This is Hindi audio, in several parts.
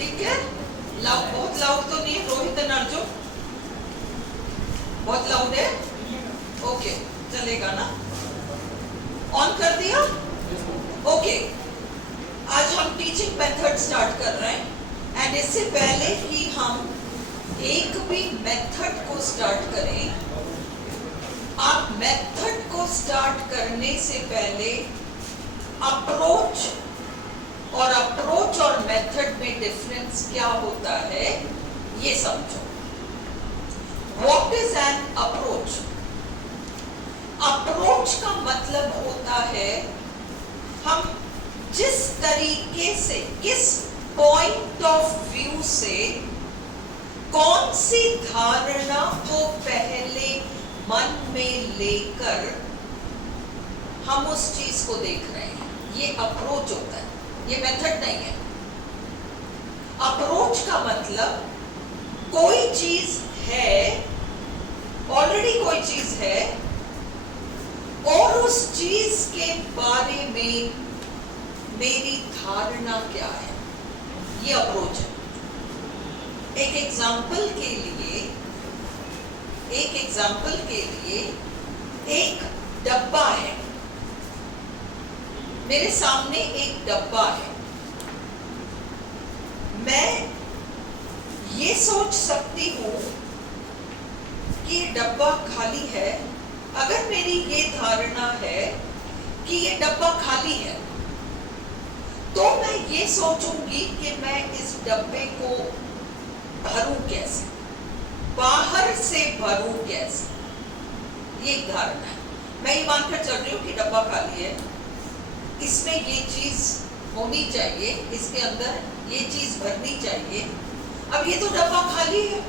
ठीक है, लाउड, बहुत लाउड तो नहीं है रोहित एंड अर्जुन, बहुत लाउड है? ओके, चलेगा ना? ऑन कर दिया? ओके, आज हम टीचिंग मेथड स्टार्ट कर रहे हैं एंड इससे पहले कि हम एक भी मेथड को स्टार्ट करें, आप मेथड को स्टार्ट करने से पहले अप्रोच और मेथड में डिफरेंस क्या होता है ये समझो। What is an approach? Approach का मतलब होता है हम जिस तरीके से, किस पॉइंट ऑफ व्यू से कौन सी धारणा को पहले मन में लेकर हम उस चीज को देख रहे हैं, ये अप्रोच होता है, ये मेथड नहीं है। अप्रोच का मतलब कोई चीज है, ऑलरेडी कोई चीज है और उस चीज के बारे में मेरी धारणा क्या है, ये अप्रोच है। एक एग्जाम्पल के लिए एक डब्बा है, मेरे सामने एक डब्बा है, मैं ये सोच सकती हूं कि ये डब्बा खाली है। अगर मेरी ये धारणा है कि ये डब्बा खाली है तो मैं ये सोचूंगी कि मैं इस डब्बे को भरूं कैसे, बाहर से भरूं कैसे, ये एक धारणा है। मैं ये मानकर चल रही हूं कि डब्बा खाली है, इसमें ये चीज होनी चाहिए, इसके अंदर ये चीज भरनी चाहिए। अब ये तो डब्बा खाली है,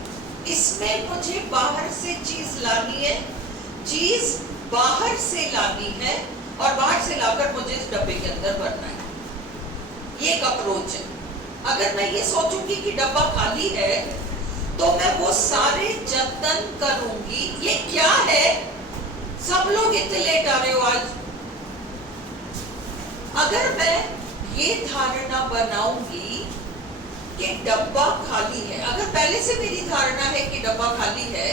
इसमें मुझे बाहर से चीज लानी है, चीज बाहर से लानी है और बाहर से लाकर मुझे इस डब्बे के अंदर भरना है। ये एक अप्रोच है। अगर मैं ये सोचूंगी कि डब्बा खाली है तो मैं वो सारे जतन करूंगी। ये क्या है? सब लोग इतने लेट आ रहे हो आज। अगर मैं ये धारणा बनाऊंगी कि डब्बा खाली है, अगर पहले से मेरी धारणा है कि डब्बा खाली है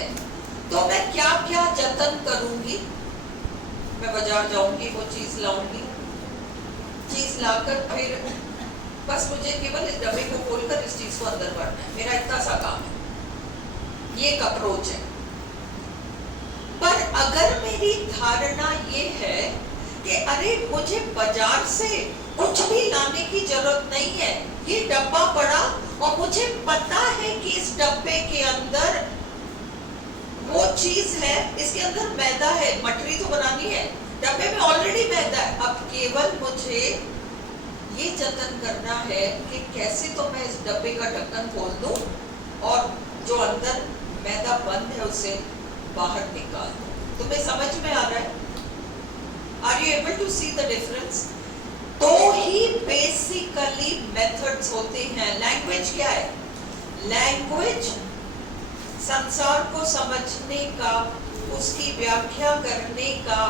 तो मैं क्या क्या जतन करूंगी? मैं बाजार जाऊंगी, वो चीज लाऊंगी, चीज लाकर फिर बस मुझे केवल इस डब्बे को खोलकर इस चीज को अंदर भरना है, मेरा इतना सा काम है। ये एक अप्रोच है। पर अगर मेरी धारणा ये है कि अरे मुझे बाजार से कुछ भी लाने की जरूरत नहीं है, ये डब्बा पड़ा और मुझे पता है कि इस डब्बे के अंदर वो चीज है, इसके अंदर मैदा है, मठरी तो बनानी है, डब्बे में ऑलरेडी मैदा है। अब केवल मुझे ये जतन करना है कि कैसे तो मैं इस डब्बे का ढक्कन खोल दूं और जो अंदर मैदा बंद है उसे बाहर निकाल दूं। तुम्हें समझ में आ रहा है? Are you able to see the difference? तो ही बेसिकली मेथड्स होते हैं। लैंग्वेज क्या है? लैंग्वेज संसार को समझने का, उसकी व्याख्या करने का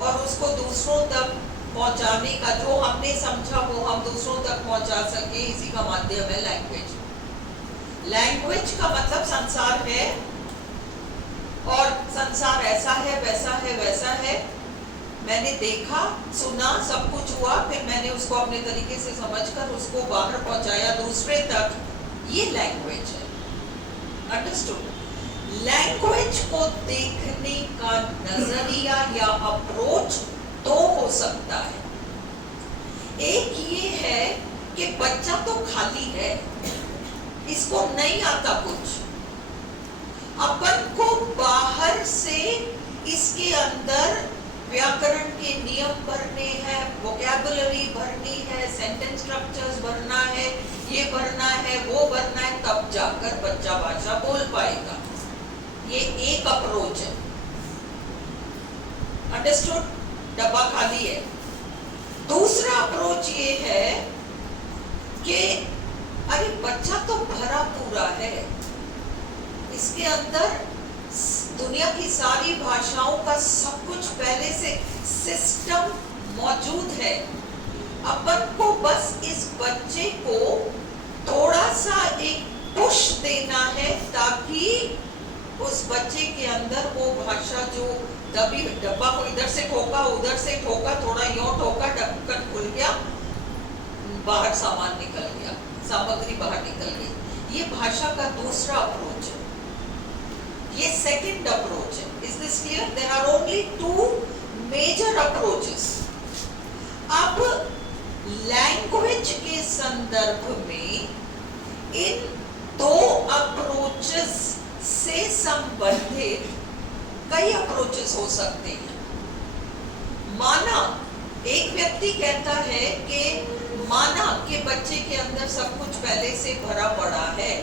और उसको दूसरों तक पहुंचाने का, जो हमने समझा वो हम दूसरों तक पहुंचा सके, इसी का माध्यम है लैंग्वेज। लैंग्वेज का मतलब संसार है और संसार ऐसा है, वैसा है, वैसा है। मैंने देखा, सुना, सब कुछ हुआ, फिर मैंने उसको अपने तरीके से समझकर उसको बाहर पहुंचाया दूसरे तक, ये लैंग्वेज है। अंडरस्टूड? लैंग्वेज को देखने का नजरिया या अप्रोच दो हो सकता है। एक ये है कि बच्चा तो खाली है, इसको नहीं आता कुछ, अपन को बाहर से इसके अंदर व्याकरण के नियम भरने हैं, वोकैबुलरी भरनी है, सेंटेंस स्ट्रक्चर्स भरना है, ये भरना है, वो भरना है, तब जाकर बच्चा भाषा बोल पाएगा। ये एक अप्रोच है। अंडरस्टूड? डब्बा खाली है। दूसरा अप्रोच ये है कि अरे बच्चा तो भरा पूरा है, इसके अंदर दुनिया की सारी भाषाओं का सब कुछ पहले से सिस्टम मौजूद है। अपन को बस इस बच्चे को थोड़ा दबी डब्बा को इधर से ठोका, उधर से ठोका, थोड़ा यूं ठोका, ढक्कन खुल गया, बाहर सामान निकल गया, सामग्री बाहर निकल गई। ये भाषा का दूसरा अप्रोच है, ये सेकंड अप्रोच है। Is this clear? There are only two major approaches. अब लैंग्वेज के संदर्भ में इन दो अप्रोचेस से संबंधित कई अप्रोचेस हो सकते हैं। माना एक व्यक्ति कहता है कि माना कि बच्चे के अंदर सब कुछ पहले से भरा पड़ा है,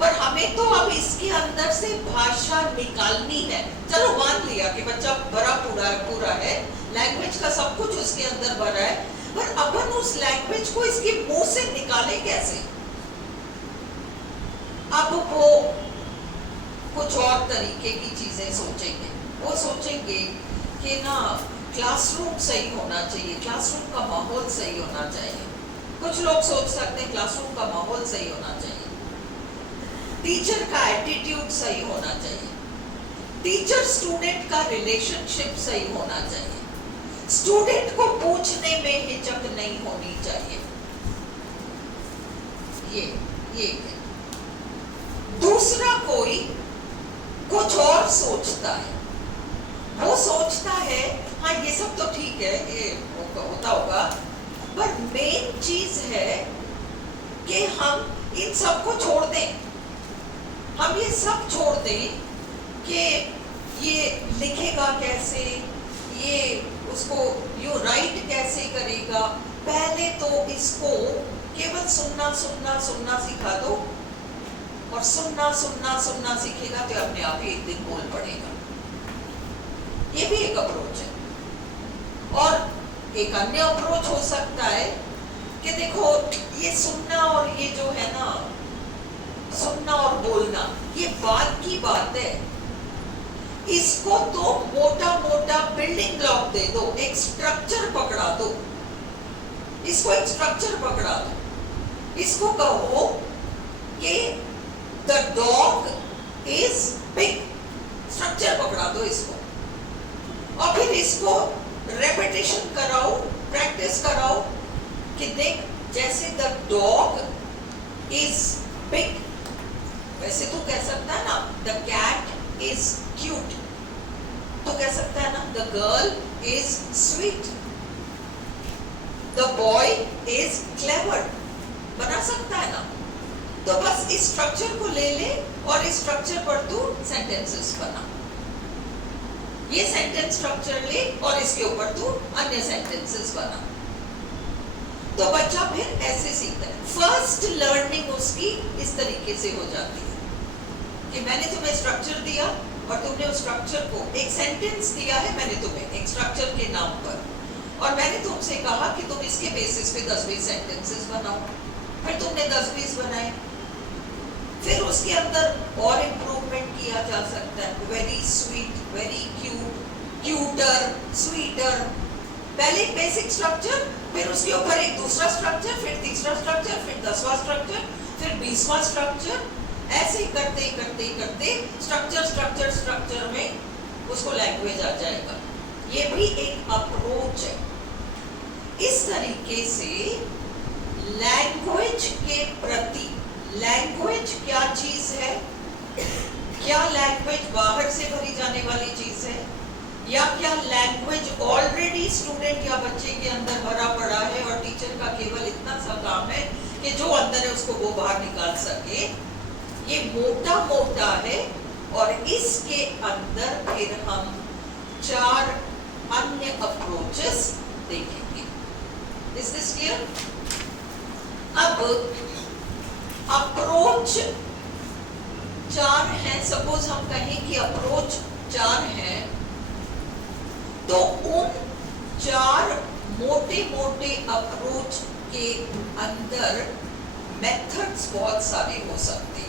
पर हमें तो अब इसके अंदर से भाषा निकालनी है। चलो मान लिया कि बच्चा भरा पूरा है, लैंग्वेज का सब कुछ उसके अंदर भरा है, पर अपन उस लैंग्वेज को इसके मुंह से निकाले कैसे? अब वो कुछ और तरीके की चीजें सोचेंगे। वो सोचेंगे कि ना क्लासरूम सही होना चाहिए, क्लासरूम का माहौल सही होना चाहिए। कुछ लोग सोच सकते हैं क्लासरूम का माहौल सही होना चाहिए, टीचर का एटीट्यूड सही होना चाहिए, टीचर स्टूडेंट का रिलेशनशिप सही होना चाहिए, स्टूडेंट को पूछने में हिचक नहीं होनी चाहिए। ये है। दूसरा कोई कुछ और सोचता है। वो सोचता है हाँ ये सब तो ठीक है, ये होता होगा, पर मेन चीज है कि हम इन सब को छोड़ दें। हम ये सब छोड़ दें कि ये लिखेगा कैसे, ये उसको यू राइट कैसे करेगा। पहले तो इसको केवल सुनना सुनना सुनना सिखा दो, और सुनना सुनना सुनना सीखेगा तो अपने आप ही एक दिन बोल पड़ेगा। ये भी एक अप्रोच है। और एक अन्य अप्रोच हो सकता है कि देखो ये सुनना और ये जो है ना, सुनना और बोलना ये बात की बात है, इसको तो मोटा मोटा बिल्डिंग ब्लॉक दे दो, एक स्ट्रक्चर पकड़ा दो, इसको एक स्ट्रक्चर पकड़ा दो। इसको कहो कि the dog is big, structure पकड़ा दो इसको, और फिर इसको रेपिटेशन कराओ, प्रैक्टिस कराओ कि देख जैसे द डॉग इज बिग, वैसे तू कह सकता है ना द कैट इज क्यूट, तो कह सकता है ना the girl is sweet, the boy is clever, बना सकता है ना। तो बस इस स्ट्रक्चर को ले ले और इस स्ट्रक्चर पर तू सेंटेंसेस बना, ये सेंटेंस स्ट्रक्चर ले और इसके ऊपर तू अन्य सेंटेंसेस बना। तो बच्चा फिर ऐसे सीखता है। फर्स्ट लर्निंग उसकी इस तरीके से हो जाती है कि मैंने तुम्हें स्ट्रक्चर दिया और तुमने उस स्ट्रक्चर को, एक सेंटेंस दिया है मैंने तुम्हें एक स्ट्रक्चर के नाम पर, और मैंने तुमसे कहा कि तुम इसके बेसिस पे 10-20 सेंटेंसेस बनाओ। फिर तुमने 10-20 बनाए, फिर उसके अंदर और इम्प्रूवमेंट किया जा सकता है। Very sweet, very cute, cuter, sweeter, पहले एक बेसिक स्ट्रक्चर, फिर उसके ऊपर एक दूसरा स्ट्रक्चर, फिर तीसरा स्ट्रक्चर, फिर 10वां स्ट्रक्चर, फिर 20वां स्ट्रक्चर, ऐसे करते करते करते स्ट्रक्चर स्ट्रक्चर स्ट्रक्चर में उसको लैंग्वेज आ जाएगा। ये भी एक अप्रोच है। इस तरीके से लैंग्वेज के प्रति, लैंग्वेज क्या चीज है, क्या लैंग्वेज बाहर से भरी जाने वाली चीज है, या क्या लैंग्वेज ऑलरेडी स्टूडेंट या बच्चे के अंदर भरा पड़ा है और टीचर का केवल इतना सा काम है कि जो अंदर है उसको वो बाहर निकाल सके। ये मोटा मोटा है, और इसके अंदर फिर हम 4 अन्य अप्रोचेस देखेंगे। Is this clear? अब अप्रोच 4 हैं, सपोज हम कहें कि अप्रोच 4 हैं, तो उन 4 मोटे मोटे अप्रोच के अंदर मेथड्स बहुत सारे हो सकते हैं।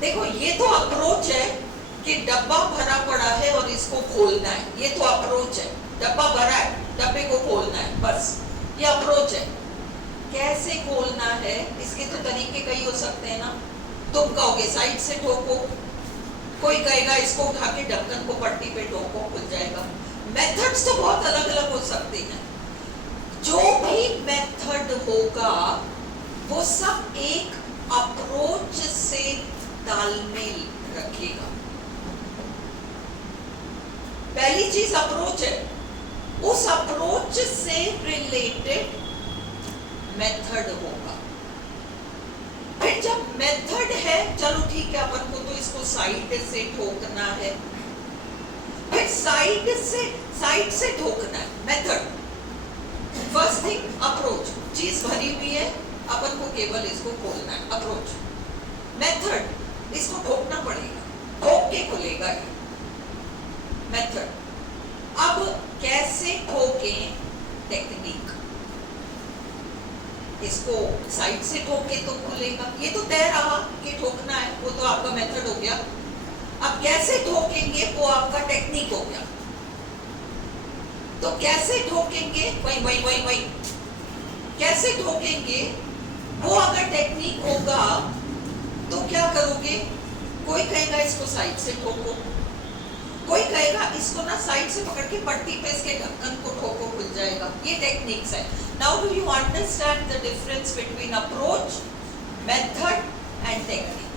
देखो ये तो अप्रोच है कि डब्बा भरा पड़ा है और इसको खोलना है, ये तो अप्रोच है। डब्बा भरा है, डब्बे को खोलना है, बस ये अप्रोच है। कैसे खोलना है इसके तो तरीके कई हो सकते हैं ना। तुम कहोगे साइड से ठोको, कोई कहेगा इसको उठा के ढक्कन को पट्टी पे ठोको, खुल जाएगा। मेथड्स तो बहुत अलग अलग हो सकते हैं। जो भी मेथड होगा वो सब एक अप्रोच से तालमेल रखेगा। पहली चीज अप्रोच है, उस अप्रोच से रिलेटेड मेथड होगा। फिर जब मेथड है, चलो ठीक है, अपन को तो इसको साइड से ठोकना है, फिर साइड से ठोकना है, मेथड। फर्स्ट थिंग अप्रोच, चीज भरी हुई है, अपन को केवल इसको खोलना है, अप्रोच। मेथड, इसको ठोकना पड़ेगा, ठोक के खुलेगा ये मेथड। अब कैसे ठोकें, टेक्निक। इसको साइड से ठोके तो खुलेगा, ये तो तय रहा कि ठोकना है, वो तो आपका मेथड हो गया। अब कैसे ठोकेंगे वो आपका टेक्निक हो गया। तो कैसे ठोकेंगे, वही कैसे ठोकेंगे वो अगर टेक्निक होगा तो क्या करोगे? कोई कहेगा इसको साइड से ठोको, कोई कहेगा इसको ना साइड से पकड़ के पट्टी पे इसके ढक्कन को ठोको, खुल जाएगा। ये टेक्निक्स है। Now do you understand the difference between approach, method and technique?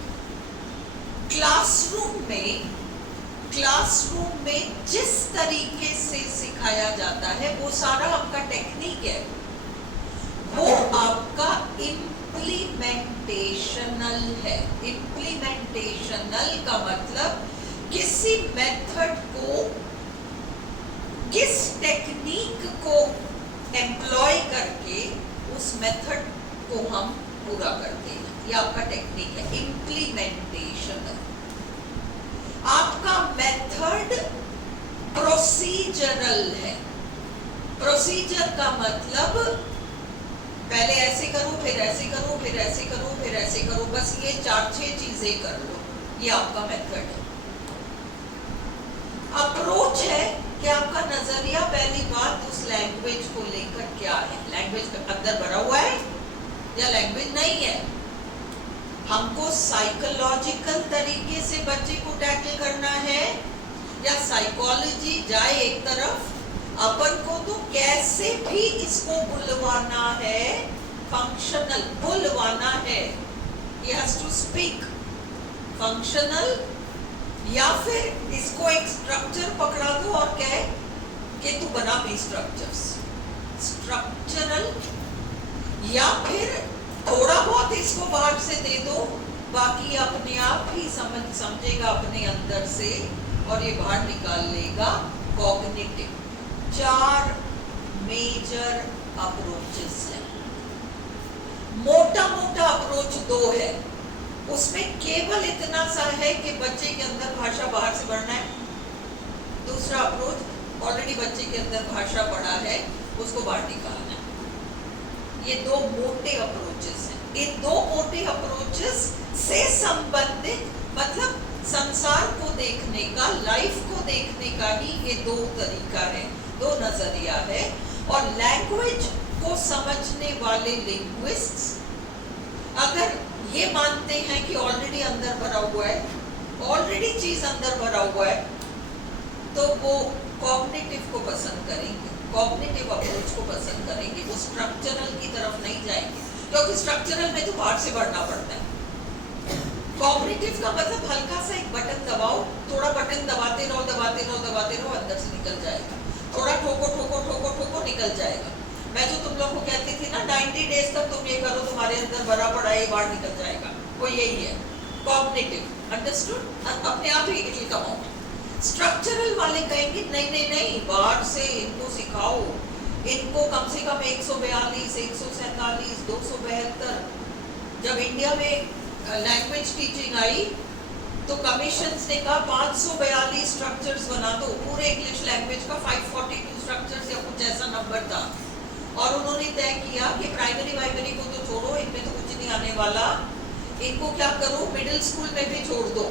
Classroom में जिस तरीके से सिखाया जाता है वो सारा आपका टेक्निक है, वो आपका इम्प्लीमेंटेशनल है। इम्प्लीमेंटेशनल का मतलब किसी मेथड को, किस टेक्निक को एम्प्लॉय करके उस मेथड को हम पूरा करते हैं, ये आपका टेक्निक है, इम्प्लीमेंटेशनल। आपका मेथड प्रोसीजरल है। प्रोसीजर का मतलब पहले ऐसे करो, फिर ऐसे करो, फिर ऐसे करो, फिर ऐसे करो, बस ये 4-6 चीजें कर लो, ये आपका मेथड है। अप्रोच है कि आपका नजरिया, पहली बात, उस लैंग्वेज को लेकर क्या है, लैंग्वेज के अंदर भरा हुआ है या लैंग्वेज नहीं है। हमको साइकोलॉजिकल तरीके से बच्चे को टैकल करना है या साइकोलॉजी जाए एक तरफ, अपन को तो कैसे भी इसको बुलवाना है, फंक्शनल बुलवाना है, he has to speak functional, या फिर इसको एक स्ट्रक्चर पकड़ा दो और कहे कि तू बना भी स्ट्रक्चर्स, स्ट्रक्चरल, या फिर थोड़ा बहुत इसको बाहर से दे दो, बाकी अपने आप ही समझेगा अपने अंदर से और ये बाहर निकाल लेगा। कॉग्निटिव। 4 मेजर अप्रोचेस हैं। मोटा अप्रोच 2 है, उसमें केवल इतना सा है कि बच्चे के अंदर भाषा बाहर से बढ़ना है। दूसरा अप्रोच, ऑलरेडी बच्चे के अंदर भाषा बढ़ा है, उसको बाहर निकालना है। ये 2 मोटे अप्रोचेस हैं। इन 2 मोटे अप्रोचेस से संबंधित, मतलब संसार को देखने का, लाइफ को देखने का ही ये 2 तरीका है, 2 नजरिया है। और लैंग्वेज को समझने वाले लिंग्विस्ट्स अगर ये मानते हैं कि ऑलरेडी अंदर भरा हुआ है, ऑलरेडी चीज अंदर भरा हुआ है, तो वो कॉग्निटिव को पसंद करेंगे, कॉग्निटिव अप्रोच को पसंद करेंगे, वो स्ट्रक्चरल की तरफ नहीं जाएंगे, क्योंकि स्ट्रक्चरल में तो बाहर से बढ़ना पड़ता है। कॉग्निटिव का मतलब हल्का सा एक बटन दबाओ, थोड़ा बटन दबाते रहो, अंदर से निकल जाएगा। थोड़ा ठोको, निकल जाएगा। मैं जो तुम लोग को कहती थी ना, 90 डेज तक तुम ये करो, तुम्हारे अंदर भरा पड़ा है, बाहर निकल जाएगा, वो यही है कॉग्निटिव। अंडरस्टूड? अपने आप ही it will come out. Structural वाले कहेंगे नहीं, बाहर से इनको सिखाओ, इनको कम से कम 142, 147, 272। जब इंडिया में लैंग्वेज टीचिंग आई तो कमीशंस ने कहा 542 स्ट्रक्चर्स बना दो, पूरे इंग्लिश लैंग्वेज का 542 स्ट्रक्चर्स या कुछ ऐसा नंबर था। और उन्होंने तय किया कि प्राइमरी वाइमरी को तो छोड़ो, इनमें तो कुछ नहीं आने वाला, इनको क्या करो, मिडिल स्कूल में भी छोड़ दो,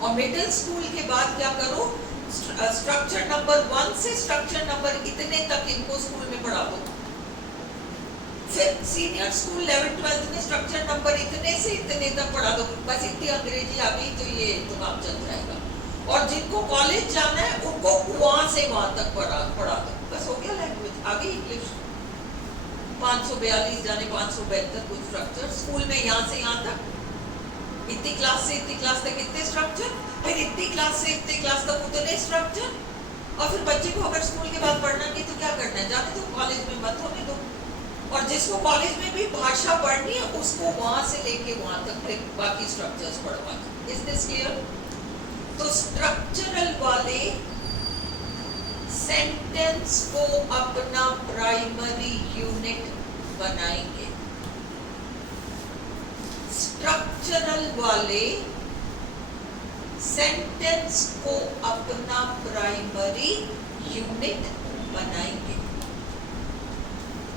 और मिडिल स्कूल के बाद क्या करो, स्ट्रक्चर नंबर 1 से स्ट्रक्चर नंबर इतने तक इनको स्कूल में पढ़ा दो। फिर सीनियर स्कूल 11th 12th में स्ट्रक्चर नंबर इतने से से इतने तक पढ़ा दो, बस इतनी अंग्रेजी आ गई तो ये तो काम चल जाएगा। और जिनको कॉलेज जाना है उनको वहां से वहां तक पढ़ा दो, बस हो गया लैंग्वेज, आ गई इंग्लिश। 542 जाने 572 कुछ स्ट्रक्चर स्कूल में, यहाँ से यहाँ तक, इतनी क्लास से इतनी क्लास तक इतने स्ट्रक्चर, फिर इतनी क्लास से इतनी क्लास तक उतने स्ट्रक्चर। और फिर बच्चे को अगर स्कूल के बाद पढ़ना नहीं तो क्या करना है, जाने दो, कॉलेज में मत होने दो। और जिसको कॉलेज में भी भाषा पढ़नी है उसको वहां से लेके वहां तक फिर बाकी स्ट्रक्चर्स पढ़वाना। Is this clear? तो स्ट्रक्चरल वाले सेंटेंस को अपना प्राइमरी यूनिट बनाएंगे। स्ट्रक्चरल वाले सेंटेंस को अपना प्राइमरी यूनिट बनाएंगे।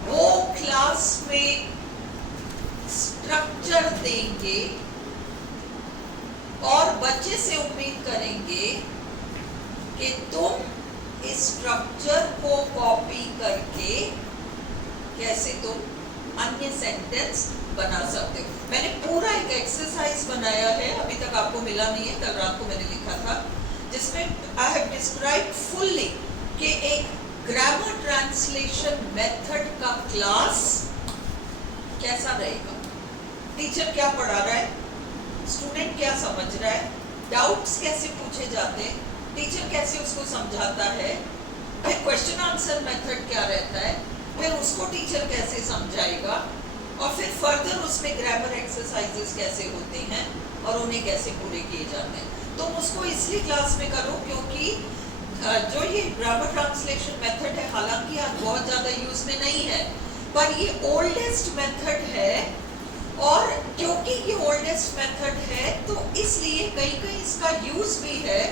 वो क्लास में स्ट्रक्चर देंगे और बच्चे से उम्मीद करेंगे कि तुम इस स्ट्रक्चर को कॉपी करके कैसे तुम अन्य सेंटेंस बना सकते हो। मैंने पूरा एक एक्सरसाइज बनाया है, अभी तक आपको मिला नहीं है, कल रात को मैंने लिखा था, जिसमें आई हैव डिस्क्राइब फुल्ली कि एक ग्रामर ट्रांसलेशन मेथड का क्लास कैसा रहेगा, टीचर क्या पढ़ा रहा है, स्टूडेंट क्या समझ रहा है, डाउट्स कैसे पूछे जाते हैं, टीचर कैसे उसको समझाता है, फिर क्वेश्चन आंसर मेथड क्या रहता है, फिर उसको टीचर कैसे समझाएगा, और फिर फर्दर उसमें ग्रामर एक्सरसाइजेस कैसे होते हैं और उन्हें कैसे पूरे किए जाते हैं। तुम उसको इसलिए क्लास में करो क्योंकि जो ये ग्रामर ट्रांसलेशन मेथड है, हालांकि आज बहुत ज़्यादा यूज में नहीं है, पर ये ओल्डेस्ट मेथड है, और क्योंकि ये ओल्डेस्ट मेथड है तो इसलिए कहीं कहीं इसका यूज भी है,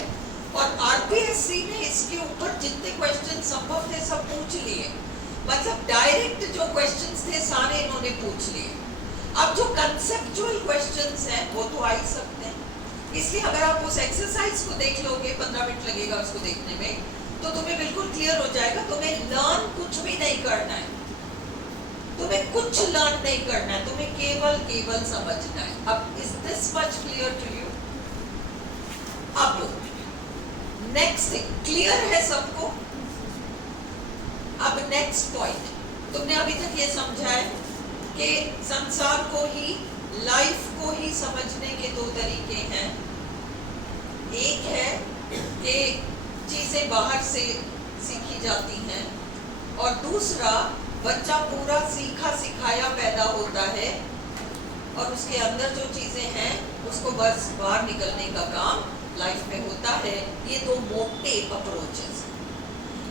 और आरपीएससी ने इसके ऊपर जितने क्वेश्चन संभव थे सब पूछ लिए, मतलब डायरेक्ट जो क्वेश्चंस थे सारे इन्होंने पूछ लिए। अब जो कंसेप्चुअल क्वेश्चंस हैं वो तो आ ही सकते हैं, इसलिए अगर आप उस एक्सरसाइज को देख लोगे, 15 मिनट लगेगा उसको देखने में, तो तुम्हें बिल्कुल क्लियर हो जाएगा। तुम्हें लर्न कुछ भी नहीं करना है, तुम्हें कुछ लर्न नहीं करना है, तुम्हें केवल समझना है। अब is this much clear to you? अब नेक्स्ट थिंग क्लियर है सबको? अब नेक्स्ट पॉइंट, तुमने अभी तक ये समझा है कि संसार को ही, लाइफ को ही समझने के दो तरीके हैं। एक है कि चीजें बाहर से सीखी जाती हैं, और दूसरा बच्चा पूरा सीखा सिखाया पैदा होता है और उसके अंदर जो चीजें हैं उसको बस बाहर निकलने का काम लाइफ में होता है। ये दो मोटे अप्रोचेस।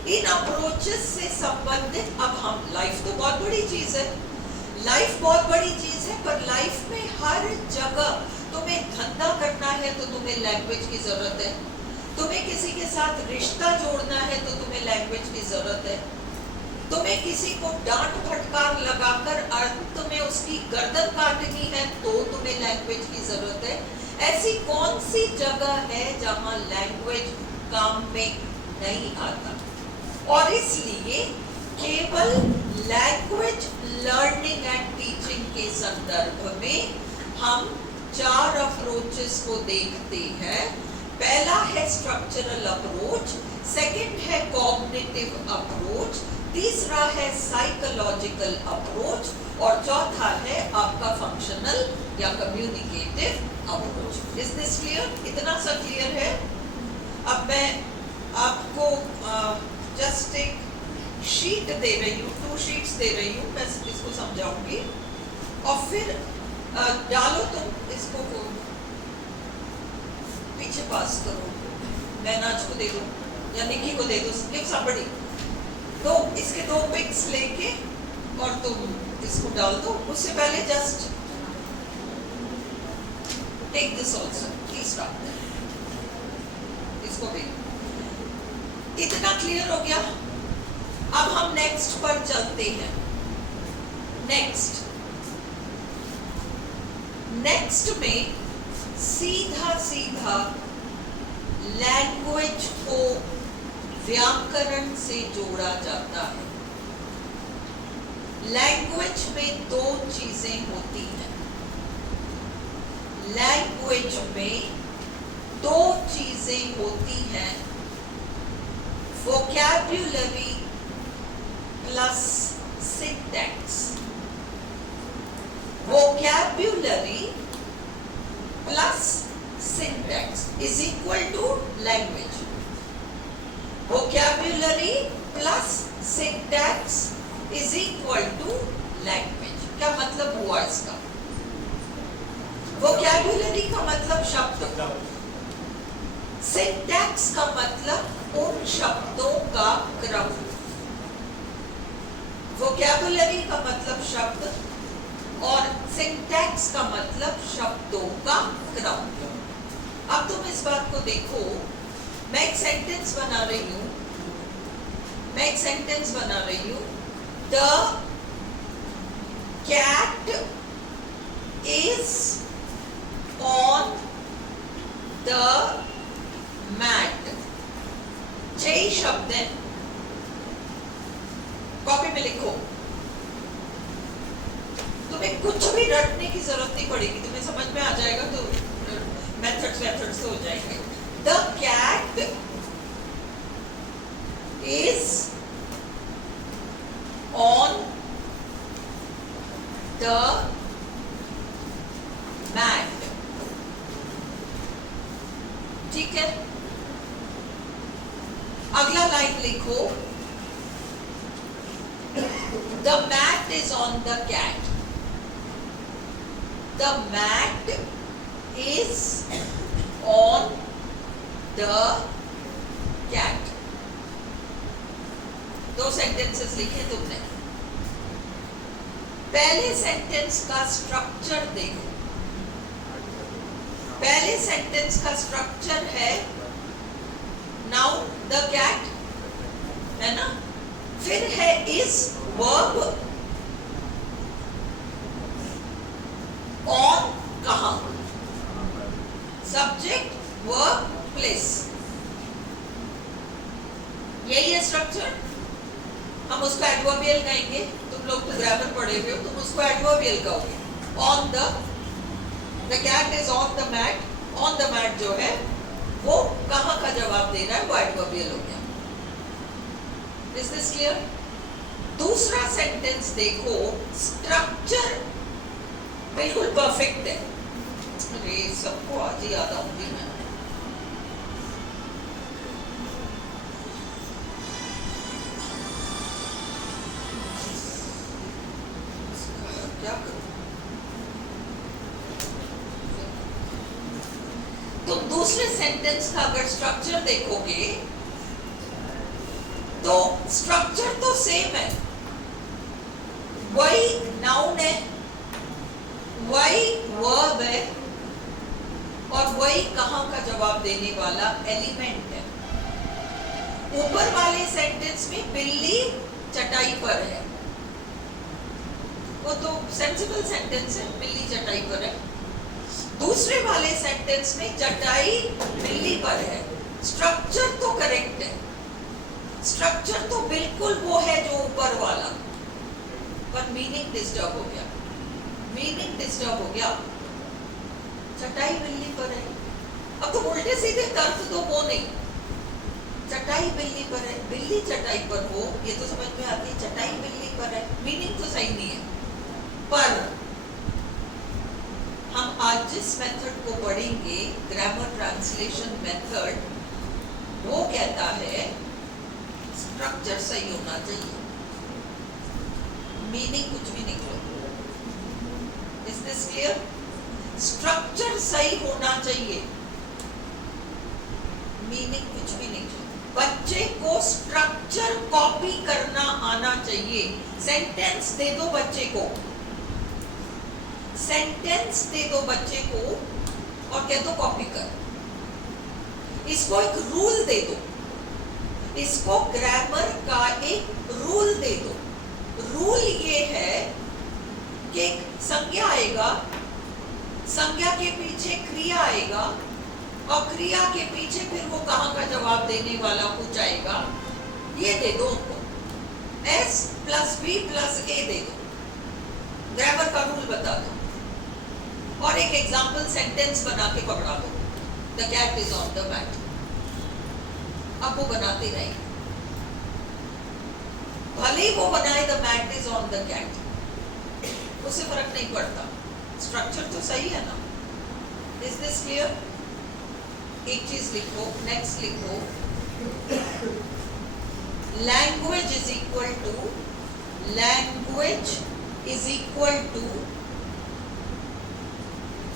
इन अप्रोचेस से संबंधित अब हम, लाइफ तो बहुत बड़ी चीज है, लाइफ बहुत बड़ी चीज है, पर लाइफ में हर जगह तुम्हें धंधा करना है तो तुम्हें लैंग्वेज की जरूरत है, तुम्हें किसी के साथ रिश्ता जोड़ना है तो तुम्हें लैंग्वेज की जरूरत है, तुम्हें किसी को डांट फटकार लगाकर अंत में उसकी गर्दन काटनी है तो तुम्हें लैंग्वेज की जरूरत है। ऐसी कौन सी जगह है जहां लैंग्वेज काम में नहीं आता? और इसलिए केवल लैंग्वेज लर्निंग एंड टीचिंग के संदर्भ में हम 4 अप्रोचेस को देखते हैं। पहला है स्ट्रक्चरल अप्रोच, सेकंड है कॉग्निटिव अप्रोच, तीसरा है साइकोलॉजिकल अप्रोच, और चौथा है आपका फंक्शनल या communicative approach. Is this clear? इतना सा क्लियर है? अब मैं आपको जस्ट एक शीट दे रही हूँ, 2 शीट्स दे रही हूँ, मैं इसको समझाऊंगी और फिर डालो तुम इसको पीछे पास करो, नैनाज को दे दो या निकी को दे दो, गिव समबडी। तो इसके 2 पिक्स लेके और तुम इसको डाल दो। उससे पहले जस्ट टेक दिस ऑल्सो, तीसरा इसको भी। इतना क्लियर हो गया? अब हम नेक्स्ट पर चलते हैं। नेक्स्ट में सीधा सीधा लैंग्वेज को व्याकरण से जोड़ा जाता है। लैंग्वेज में 2 चीजें होती हैं, लैंग्वेज में दो चीजें होती हैं, vocabulary plus syntax. Vocabulary plus syntax is equal to language. Vocabulary plus syntax is equal to language. क्या मतलब हुआ इसका? वोकैब्युलरी का मतलब शब्द, सिंटैक्स का मतलब उन शब्दों का क्रम। वोकैब्युलरी का मतलब शब्द और सिंटैक्स का मतलब शब्दों का क्रम। अब तुम इस बात को देखो, मैं एक सेंटेंस बना रही हूं, the cat is on the mat. 6 शब्द हैं, कॉपी में लिखो। तुम्हें कुछ भी रटने की जरूरत नहीं पड़ेगी, तुम्हें समझ में आ जाएगा तो मेथड्स से हो जाएंगे। The cat is on the mat. ठीक है, अगला लाइन लिखो, the mat is on the cat. The mat is on the cat। 2 sentences लिखे तुमने। पहले सेंटेंस का स्ट्रक्चर देखो। पहले सेंटेंस का स्ट्रक्चर है नाउन द कैट, है ना? फिर है इज वर्ब, ऑन कहां, सब्जेक्ट वर्ब प्लेस। यही है स्ट्रक्चर। हम उसको एडवर्बियल कहेंगे, तुम लोग तो ग्रामर पढ़े हुए हो, तुम उसको एडवर्बियल कहोगे। On the cat is on the mat. On the mat जो है वो कहां का जवाब दे रहा है, वो एडवर्बियल हो गया। Is this clear? दूसरा सेंटेंस देखो, स्ट्रक्चर बिल्कुल परफेक्ट है। अरे सबको आज ही याद आऊंगी मैं। क्या करूं? तुम दूसरे सेंटेंस का अगर स्ट्रक्चर देखोगे तो स्ट्रक्चर तो सेम है, वही नाउन है, वही वर्ब है और वही कहां का जवाब देने वाला एलिमेंट है। ऊपर वाले सेंटेंस में बिल्ली चटाई पर है, वो तो सेंसिबल सेंटेंस है, बिल्ली चटाई पर है। दूसरे वाले सेंटेंस में चटाई बिल्ली पर है। स्ट्रक्चर तो करेक्ट है, स्ट्रक्चर तो बिल्कुल वो है जो ऊपर वाला, पर मीनिंग डिस्टर्ब हो गया। मीनिंग डिस्टर्ब हो गया। चटाई बिल्ली पर है, अब तुम उल्टे सीधे तर्क तो वो नहीं। चटाई बिल्ली पर है, बिल्ली चटाई पर हो, ये तो समझ में आती है। चटाई बिल्ली पर है, मीनिंग तो सही नहीं है। पर हम आज जिस मेथड को पढ़ेंगे, ग्रामर ट्रांसलेशन मेथड, वो कहता है स्ट्रक्चर सही होना चाहिए, मीनिंग कुछ भी नहीं हो। Is this clear? स्ट्रक्चर सही होना चाहिए, मीनिंग कुछ भी नहीं चाहिए। बच्चे को स्ट्रक्चर कॉपी करना आना चाहिए। सेंटेंस दे दो बच्चे को, सेंटेंस दे दो बच्चे को और कह दो कॉपी कर। इसको एक रूल दे दो, इसको ग्रामर का एक रूल दे दो। रूल ये है कि संज्ञा आएगा, संज्ञा के पीछे क्रिया आएगा और क्रिया के पीछे फिर वो कहां का जवाब देने वाला कुछ आएगा। ये दे दो उनको, S + B + A दे दो, ग्रामर का रूल बता दो। और एक एक एग्जाम्पल सेंटेंस बना के पकड़ा दो, the cat is on the mat. अब वो बनाते नहीं, भले ही वो बनाए the mat is on the cat, उससे फर्क नहीं पड़ता, स्ट्रक्चर तो सही है ना। Is this clear? एक चीज लिखो, नेक्स्ट लिखो, language is equal to, language is equal to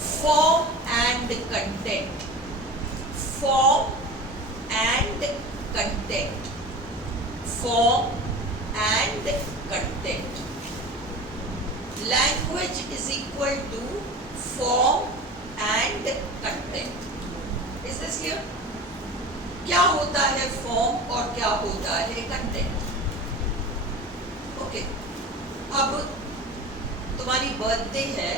form and content, form and content, form and content. Language is equal to form and content. Is this clear? क्या होता है फॉर्म और क्या होता है कंटेंट? ओके, अब तुम्हारी बर्थडे है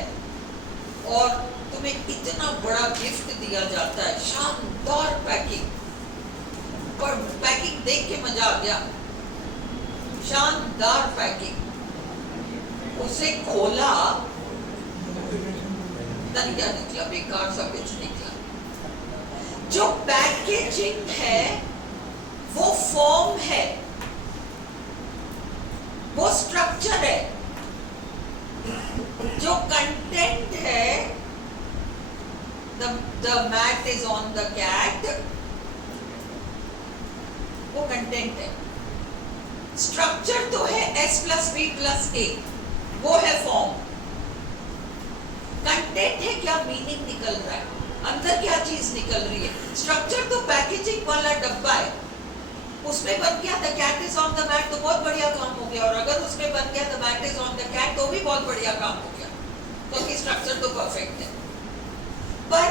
और तुम्हें इतना बड़ा गिफ्ट दिया जाता है, शानदार पैकिंग, पर पैकिंग देख के मजा आ गया, शानदार पैकिंग, उसे खोला, तन क्या निकला, बेकार सा कुछ निकला। जो पैकेजिंग है वो फॉर्म है, वो स्ट्रक्चर है, जो कंटेंट है, the mat is on the cat, वो कंटेंट है। स्ट्रक्चर तो है S+B+A, वो है फॉर्म। कंटेंट है क्या मीनिंग निकल रहा है, अंदर क्या चीज निकल रही है। स्ट्रक्चर तो पैकेजिंग वाला डब्बा है, उसमें बन गया the cat is on the mat तो बहुत बढ़िया काम हो गया, और अगर उसमें बन गया the mat is on the cat तो भी बहुत बढ़िया काम हो गया, क्योंकि स्ट्रक्चर तो परफेक्ट है। पर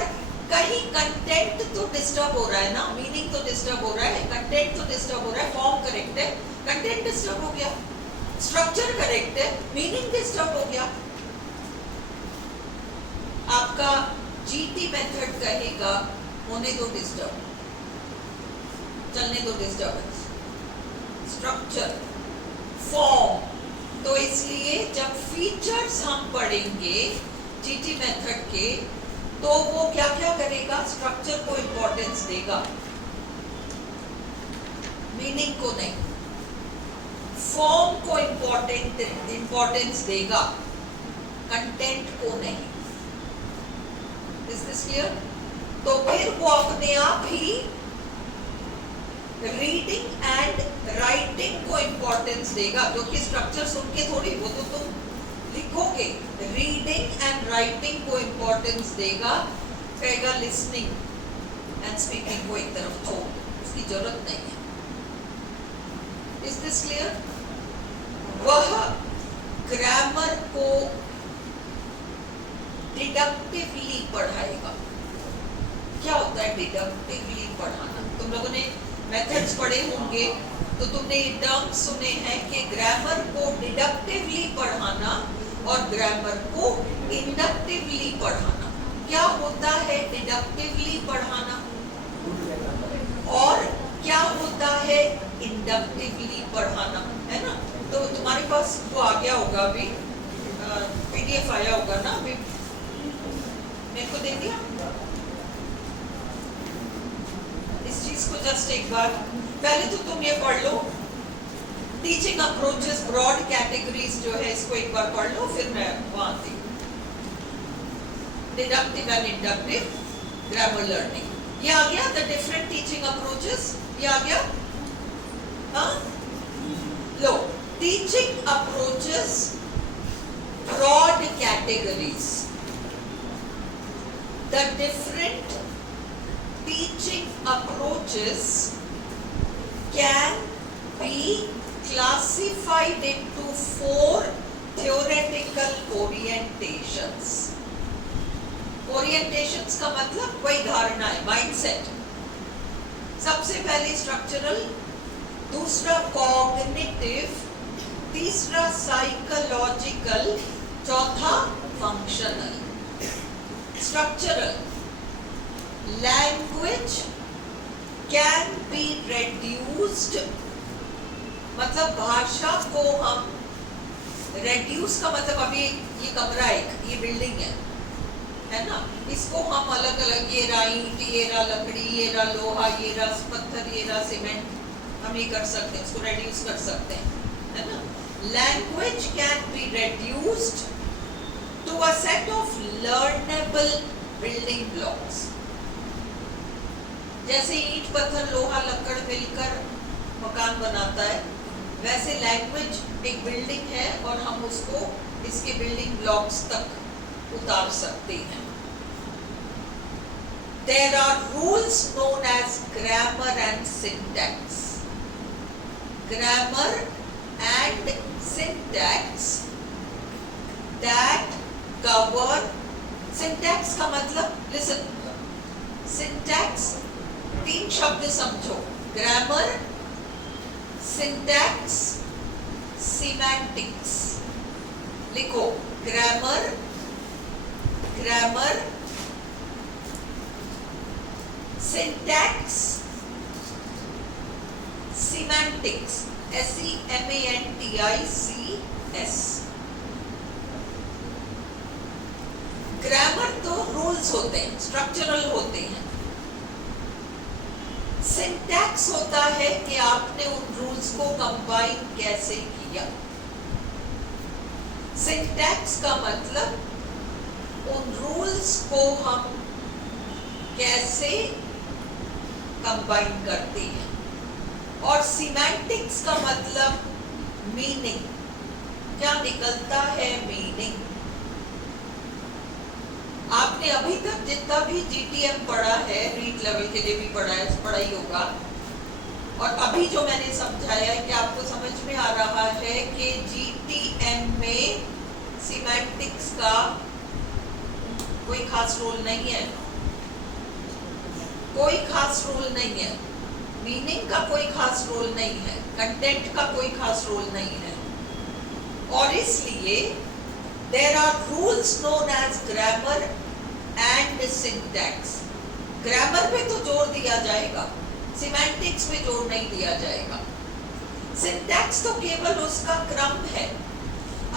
कहीं कंटेंट तो डिस्टर्ब हो रहा है ना, मीनिंग तो डिस्टर्ब हो रहा है, कंटेंट तो डिस्टर्ब हो रहा है। फॉर्म करेक्ट है, कंटेंट डिस्टर्ब हो गया, स्ट्रक्चर करेक्ट है, मीनिंग डिस्टर्ब हो गया। आपका जीटी मेथड कहेगा होने दो डिस्टर्ब, चलने दो डिस्टर्बेंस। स्ट्रक्चर, फॉर्म, तो इसलिए जब फीचर्स हम पढ़ेंगे जीटी मेथड के, तो वो क्या क्या करेगा, स्ट्रक्चर को इंपॉर्टेंस देगा, मीनिंग को नहीं, फॉर्म को इंपॉर्टेंस देगा, कंटेंट को नहीं। Is this clear? तो फिर वो अपने आप ही रीडिंग एंड राइटिंग को इंपॉर्टेंस देगा, जो कि स्ट्रक्चर सुन के थोड़ी, वो तो तुम लिखोगे, रीडिंग एंड राइटिंग को इंपॉर्टेंस देगा, कहेगा लिसनिंग एंड स्पीकिंग को एक तरफ छोड़, उसकी जरूरत नहीं है। Is this clear? वह ग्रामर को डिडक्टिवली पढ़ाएगा। क्या होता है डिडक्टिवली पढ़ाना? तुम लोगों ने मेथड्स पढ़े होंगे तो तुमने ये टर्म सुने हैं कि ग्रामर को डिडक्टिवली पढ़ाना और ग्रामर को इंडक्टिवली पढ़ाना। क्या होता है डिडक्टिवली पढ़ाना और क्या होता है इंडक्टिवली पढ़ाना, है ना? तो तुम्हारे पास वो आ गया होगा, अभी पीडीएफ आया होगा ना, अभी मेरे को दे दिया। इस चीज को जस्ट एक बार पहले तो तुम ये पढ़ लो, टीचिंग अप्रोचेस ब्रॉड कैटेगरीज जो है, इसको एक बार पढ़ लो, फिर मैं वहां आती हूँ। Deductive and inductive grammar learning, ये आ गया। द डिफरेंट टीचिंग अप्रोचेस, ये आ गया। हाँ, लो, teaching approaches broad categories, the different teaching approaches can be classified into 4 theoretical orientations. Orientations का मतलब वही धारणा है, माइंडसेट। सबसे पहले स्ट्रक्चरल, दूसरा कॉग्निटिव, तीसरा साइकोलॉजिकल, चौथा functional. Structural, language can be reduced, मतलब भाषा को हम reduce का मतलब, अभी ये कमरा एक, ये बिल्डिंग है है ना। इसको हम अलग अलग, ये रहा ईंट, ये रहा लकड़ी, ये रहा लोहा, ये रहा पत्थर, ये रहा सीमेंट, हम ये कर सकते हैं, इसको रेड्यूस कर सकते हैं, है ना। Language can be reduced to a set of learnable building blocks. जैसे ईंट पत्थर लोहा लकड़ मिलकर मकान बनाता है, वैसे लैंग्वेज एक बिल्डिंग है और हम उसको इसके बिल्डिंग ब्लॉक्स तक उतार सकते हैं। There are rules known as grammar and syntax. Grammar and syntax that cover, syntax का मतलब, listen, syntax 3 शब्द समझो, grammar, syntax, semantics। लिखो grammar, grammar, syntax, semantics, SEMANTICS। Grammar तो रूल्स होते हैं, स्ट्रक्चरल होते हैं। सिंटैक्स होता है कि आपने उन रूल्स को कंबाइन कैसे किया। सिंटैक्स का मतलब उन रूल्स को हम कैसे कंबाइन करते हैं। और सीमेंटिक्स का मतलब मीनिंग, क्या निकलता है मीनिंग। आपने अभी तक जितना भी जीटीएम पढ़ा है, रीड लेवल के लिए भी पढ़ा ही होगा, और अभी जो मैंने समझाया है कि आपको समझ में आ रहा है कि जीटीएम में सीमेंटिक्स का कोई खास रोल नहीं है, कोई खास रोल नहीं है, मीनिंग का कोई खास रोल नहीं है, कंटेंट का कोई खास रोल नहीं है। और इसलिए there are rules known as grammar and syntax। Grammar पे तो जोर दिया जाएगा, सिमेंटिक्स पे जोर नहीं दिया जाएगा। सिंटैक्स तो केवल उसका क्रम है।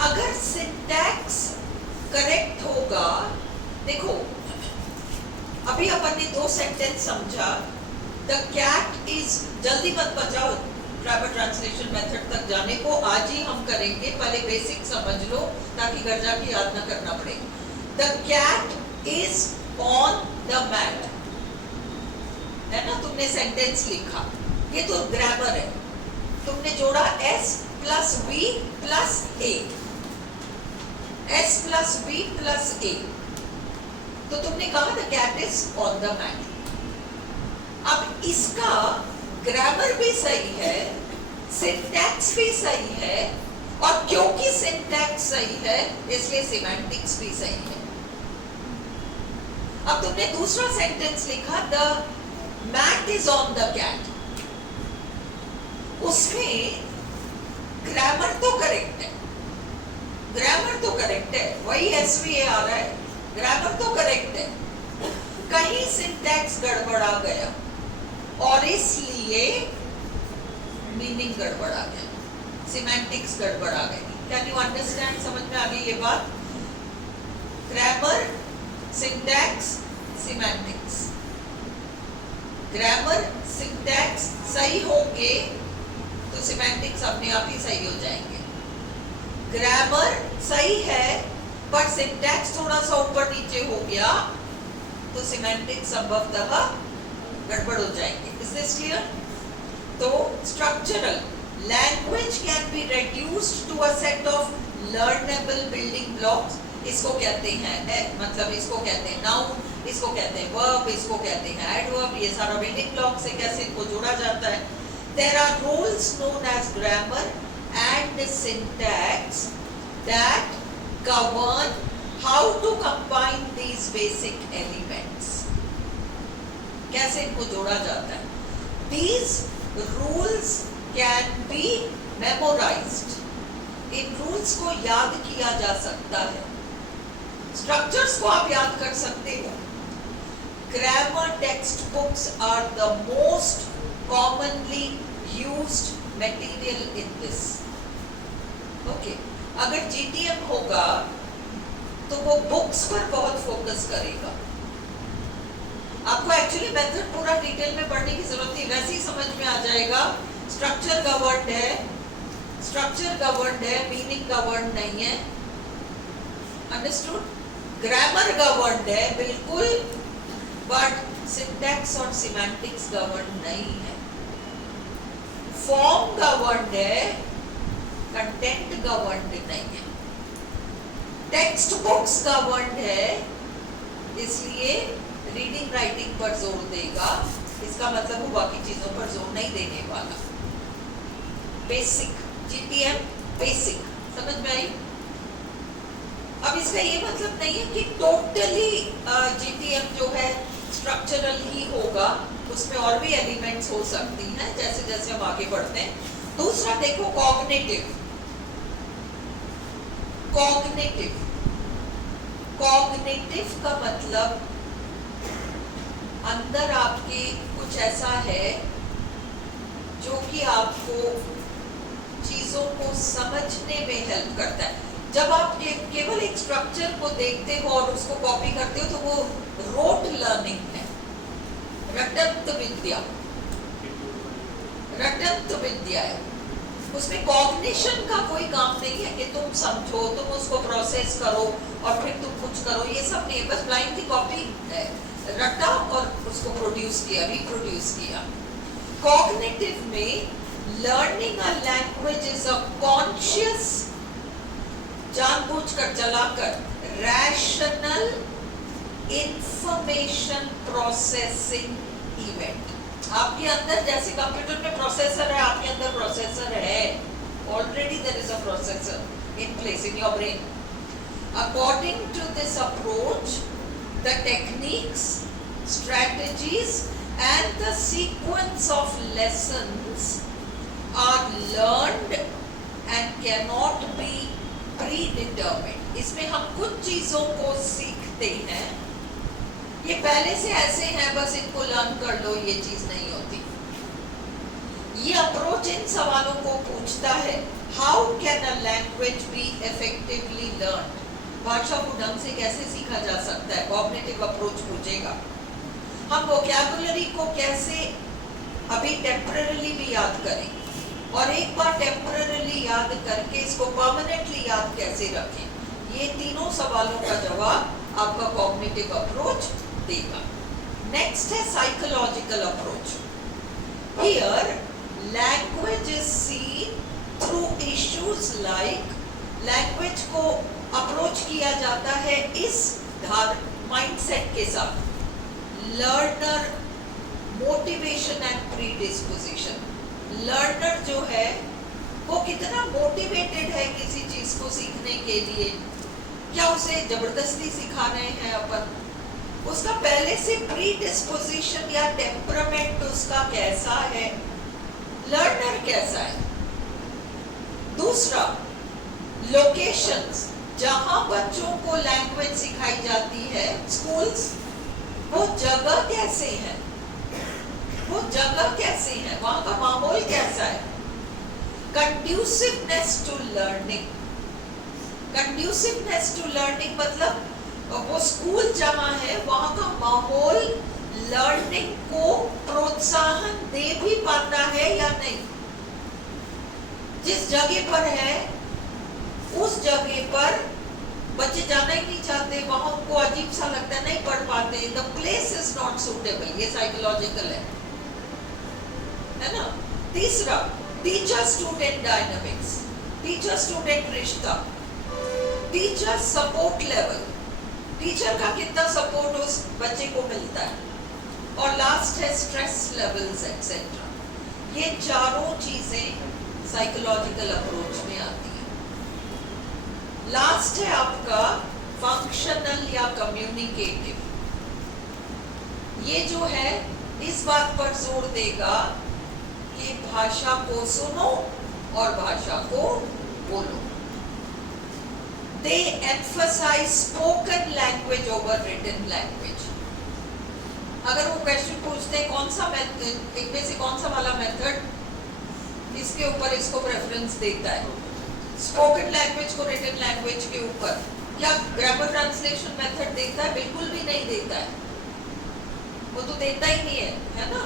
अगर सिंटैक्स करेक्ट होगा, देखो अभी अपन ने 2 सेंटेंस समझा, द कैट इज, जल्दी मत बचाओ ग्रामर ट्रांसलेशन मेथड तक जाने को, आज ही हम करेंगे, पहले बेसिक समझ लो ताकि घर जाके याद ना करना पड़े। The cat is on the mat, है ना, तुमने सेंटेंस लिखा, ये तो ग्रामर है। तुमने जोड़ा S plus B plus A, S plus B plus A, तो तुमने कहा the cat is on the mat. अब इसका ग्रामर भी सही है, सिंटैक्स भी सही है, और क्योंकि सिंटैक्स सही है इसलिए सिमेंटिक्स भी सही है। अब तुमने दूसरा सेंटेंस लिखा, the mat is on the cat, उसमें ग्रामर तो करेक्ट है, ग्रामर तो करेक्ट है, वही SVA आ रहा है, ग्रामर तो करेक्ट है, कहीं सिंटैक्स गड़बड़ा गया और इसलिए मीनिंग गड़बड़ा गया, सिमेंटिक्स गड़बड़ा गई। कैन यू अंडरस्टैंड, समझ में आ गई ये बात। Grammar, syntax, semantics, grammar syntax सही होंगे तो सिमेंटिक्स अपने आप ही सही हो जाएंगे। ग्रामर सही है पर सिंटैक्स थोड़ा सा ऊपर नीचे हो गया तो सिमेंटिक्स संभवतः गड़बड़ हो जाएंगे। Is this clear? तो structural language can B reduced to a set of learnable building blocks। इसको कहते हैं मतलब इसको कहते हैं नाउन, इसको कहते हैं वर्ब, इसको कहते हैं एडवर्ब। ये सारा बिल्डिंग ब्लॉक से कैसे इनको जोड़ा जाता है। There are rules known as grammar and syntax that govern how to combine these basic elements। कैसे इनको जोड़ा जाता है। These rules can be memorized। In rules को याद किया जा सकता है। स्ट्रक्चर्स को आप याद कर सकते हो। Grammar text books are the most commonly used material in this. Okay, अगर जीटीएम होगा तो वो बुक्स पर बहुत फोकस करेगा। आपको एक्चुअली मेथड पूरा डिटेल में पढ़ने की जरूरत नहीं, वैसे ही समझ में आ जाएगा। स्ट्रक्चर गवर्नड है, स्ट्रक्चर गवर्नड है, मीनिंग गवर्नड नहीं है, अंडरस्टूड। ग्रामर गवर्नड है बिल्कुल, बट सिंटैक्स और सिमेंटिक्स गवर्नड नहीं है। फॉर्म गवर्नड है, कंटेंट गवर्नड नहीं है। टेक्स्ट बुक्स गवर्नड है, इसलिए रीडिंग राइटिंग पर जोर देगा, इसका मतलब वो बाकी चीजों पर जोर नहीं देने वाला। बेसिक जीटीएम बेसिक, समझ में आई? अब इसका ये मतलब नहीं है कि टोटली जीटीएम जो है स्ट्रक्चरल ही होगा, उसमें और भी एलिमेंट्स हो सकती हैं जैसे जैसे हम आगे बढ़ते हैं। दूसरा देखो कॉग्निटिव, कॉग्निटिव, कॉग्निटिव का मतलब अंदर आपके कुछ ऐसा है जो कि आपको चीजों को समझने में हेल्प करता है। जब आप केवल एक स्ट्रक्चर को देखते हो और उसको कॉपी करते हो तो वो रोट लर्निंग है, रटंत विद्या, रटंत विद्या है। उसमें कॉग्निशन का कोई काम नहीं है कि तुम समझो, तुम उसको प्रोसेस करो और फिर तुम कुछ करो, ये सब नहीं, बस ब्लाइंडली कॉपी है, रटा और उसको प्रोड्यूस किया, रिप्रोड्यूस किया। कॉग्निटिव में learning a language is a conscious, जानबूझकर चलाकर, रैशनल इंफॉर्मेशन प्रोसेसिंग इवेंट। आपके अंदर जैसे कंप्यूटर में प्रोसेसर है, आपके अंदर प्रोसेसर है, already there is a processor in place in your brain. According to this approach, the techniques, strategies and the sequence of lessons are learned and cannot be predetermined। इसमें हम कुछ चीजों को सीखते हैं, ये पहले से ऐसे हैं, बस इनको लर्न कर लो, ये चीज नहीं होती। ये अप्रोच इन सवालों को पूछता है, how can a language B effectively learn, भाषा को ढंग से कैसे सीखा जा सकता है, कॉग्निटिव अप्रोच पूछेगा। हम वोकैबुलरी को कैसे अभी टेम्पररीली भी याद करें और एक बार टेम्पररीली याद करके इसको परमानेंटली याद कैसे रखें, ये तीनों सवालों का जवाब आपका कॉग्निटिव अप्रोच देगा। नेक्स्ट है psychological approach. Here language is seen through issues like, language को अप्रोच किया जाता है इस माइंडसेट के साथ, learner motivation and predisposition. Learner जो है वो कितना मोटिवेटेड है किसी चीज को सीखने के लिए, क्या उसे जबरदस्ती सिखा रहे हैं अपन, उसका पहले से प्रीडिस्पोजिशन या टेम्परामेंट उसका कैसा है, लर्नर कैसा है। दूसरा लोकेशंस, जहां बच्चों को लैंग्वेज सिखाई जाती है, स्कूल्स, वो जगह कैसे है, वो जगह कैसे है, वहां का माहौल कैसा है। कंड्यूसिवनेस टू लर्निंग, कंड्यूसिवनेस टू लर्निंग मतलब वो स्कूल जहां है वहां का माहौल लर्निंग को प्रोत्साहन दे भी पाता है या नहीं। जिस जगह पर है उस जगह पर बच्चे जाना ही नहीं चाहते, वहां उनको अजीब सा लगता है, नहीं पढ़ पाते, the place is not suitable, ये साइकोलॉजिकल है ना। तीसरा teacher student dynamics, teacher student रिश्ता, टीचर सपोर्ट लेवल, टीचर का कितना सपोर्ट उस बच्चे को मिलता है, और लास्ट है स्ट्रेस लेवल्स एक्सेट्रा। ये चारों चीजें साइकोलॉजिकल अप्रोच में आती है। लास्ट है आपका फंक्शनल या कम्युनिकेटिव। ये जो है इस बात पर जोर देगा कि भाषा को सुनो और भाषा को बोलो। They emphasize spoken language over written language। अगर वो क्वेश्चन पूछते हैं कौन सा मेथड, इनमें से कौन सा वाला मेथड इसके ऊपर इसको प्रेफरेंस देता है, स्पोकन लैंग्वेज को रिटन लैंग्वेज के ऊपर, क्या ग्रामर ट्रांसलेशन मेथड देता है? बिल्कुल भी नहीं देता है, वो तो देता ही नहीं है ना।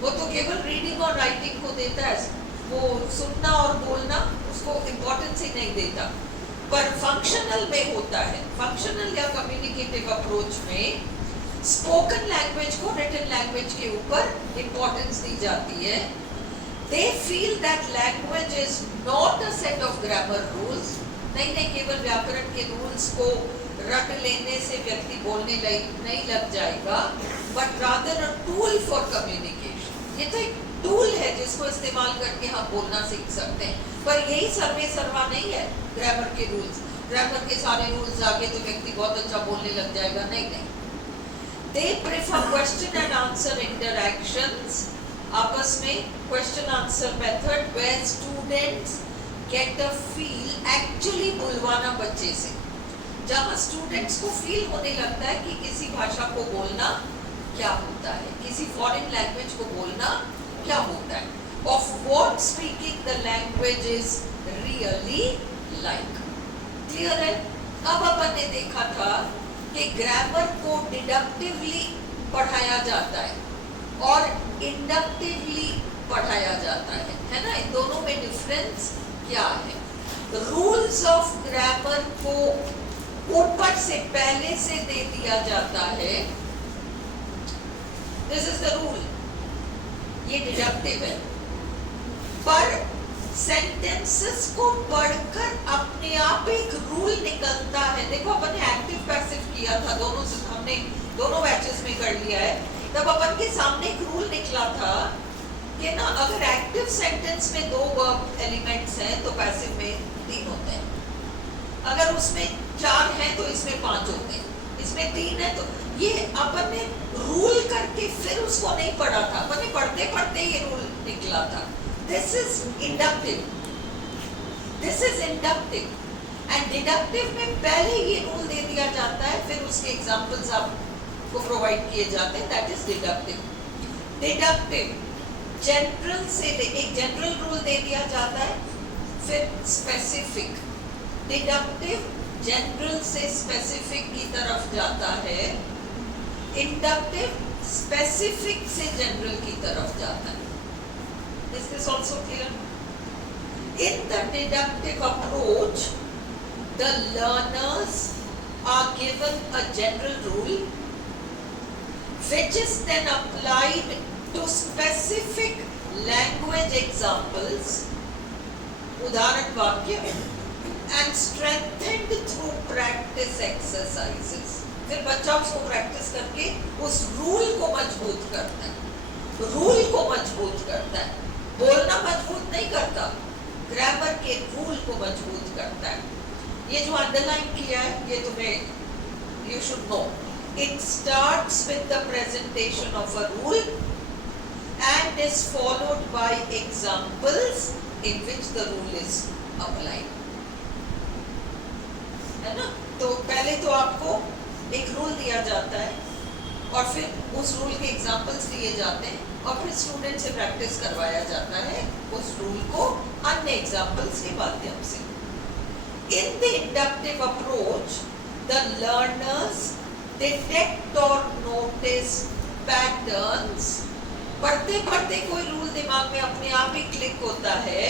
वो तो केवल रीडिंग और राइटिंग को देता है, वो सुनना और बोलना उसको इम्पोर्टेंस ही नहीं देता। पर फंक्शनल में होता है, फंक्शनल या कम्युनिकेटिव अप्रोच में स्पोकन लैंग्वेज को रिटन लैंग्वेज के ऊपर इम्पोर्टेंस दी जाती है। They feel that language is not a set of grammar rules. नहीं केवल व्याकरण के रूल्स को रट लेने से व्यक्ति बोलने नहीं लग जाएगा, but rather a tool for communication. ये तो एक टूल है जिसको इस्तेमाल करके हम बोलना सीख सकते हैं, पर यही सर्वे सर्वा नहीं है ग्रामर के रूल्स। ग्रामर के सारे रूल्स आगे तो व्यक्ति बहुत अच्छा बोलने लग जाएगा, नहीं। They prefer question and answer interactions, आपस में question answer method, where students get a feel, actually बुलवाना बच्चे से, जहाँ स्टूडेंट्स को फील होने लगता है कि किसी भाषा को बोलना क्या होता है, किसी फॉरेन लैंग्वेज को बोलना क्या होता है, of what speaking the language is really like. Clear है? अब अपन ने देखा था कि ग्रामर को डिडक्टिवली पढ़ाया जाता है और इंडक्टिवली पढ़ाया जाता है ना। इन दोनों में डिफरेंस क्या है? रूल्स ऑफ ग्रामर को ऊपर से पहले से दे दिया जाता है, दिस इज द रूल, ये डिडक्टिव है। पर सेंटेंसेस को पढ़कर अपने आप एक रूल निकलता है। देखो अपन ने एक्टिव पैसिव किया था, हमने दोनों बैचेस में कर लिया है। तब अपन के सामने एक रूल निकला था कि ना, अगर एक्टिव सेंटेंस में 2 वर्ब एलिमेंट्स हैं तो पैसिव में 3 होते हैं, अगर उसमें 4 हैं तो इसमें 5 होते हैं, इसमें 3 है तो ये अपन ने रूल करके फिर उसको नहीं पढ़ा था, अपन ने पढ़ते पढ़ते ये रूल निकला था। This is inductive, this is inductive and deductive में पहले ये रूल दे दिया जाता है, फिर उसके एग्जांपल्स आपको प्रोवाइड किए जाते हैं, that is deductive. Deductive general से एक जनरल रूल दे दिया जाता है, फिर स्पेसिफिक। डिडक्टिव जनरल से स्पेसिफिक की तरफ जाता है, इंडक्टिव स्पेसिफिक से जनरल की तरफ जाता है। Is this also clear? In the deductive approach, the learners are given a general rule which is then applied to specific language examples, उदाहरण वाक्य, and strengthened through practice exercises. फिर बच्चा उसको प्रैक्टिस करके उस रूल को मजबूत करता है, रूल को मजबूत करता है, बोलना मजबूत नहीं करता, ग्रामर के रूल को मजबूत करता है। ये जो अंडरलाइन किया है ये तुम्हें you should know, it starts with the presentation of a rule and is followed by examples in which the rule is applied, है ना। तो पहले तो आपको एक रूल दिया जाता है और फिर उस रूल के एग्जांपल्स दिए जाते हैं और फिर स्टूडेंट से प्रैक्टिस करवाया जाता है उस रूल को अन्य एग्जांपल्स के माध्यम से। In the inductive approach, the learners detect or notice patterns. पढ़ते पढ़ते कोई रूल दिमाग में अपने आप ही क्लिक होता है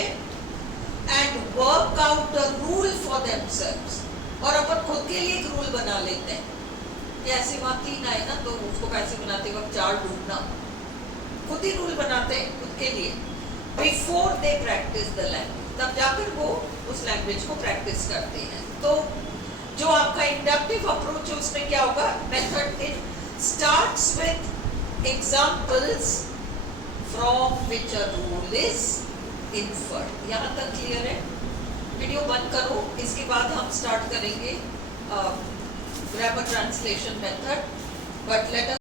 and work out a rule for themselves, और अपन खुद के लिए एक रूल बना लेते हैं कि ऐसे वहाँ 3 आए ना तो उसको कैसे बनाते वक्त 4 ढूंढना, खुद ही रूल बनाते हैं खुद के लिए before they practice the language, तब जाकर वो उस लैंग्वेज को प्रैक्टिस करते हैं। तो जो आपका इंडक्टिव अप्रोच है उसमें क्या होगा, method it starts with examples from which a rule is inferred. यहाँ तक क्लियर है? वीडियो बंद करो, इसके बाद हम स्टार्ट करेंगे grammar translation method, but let us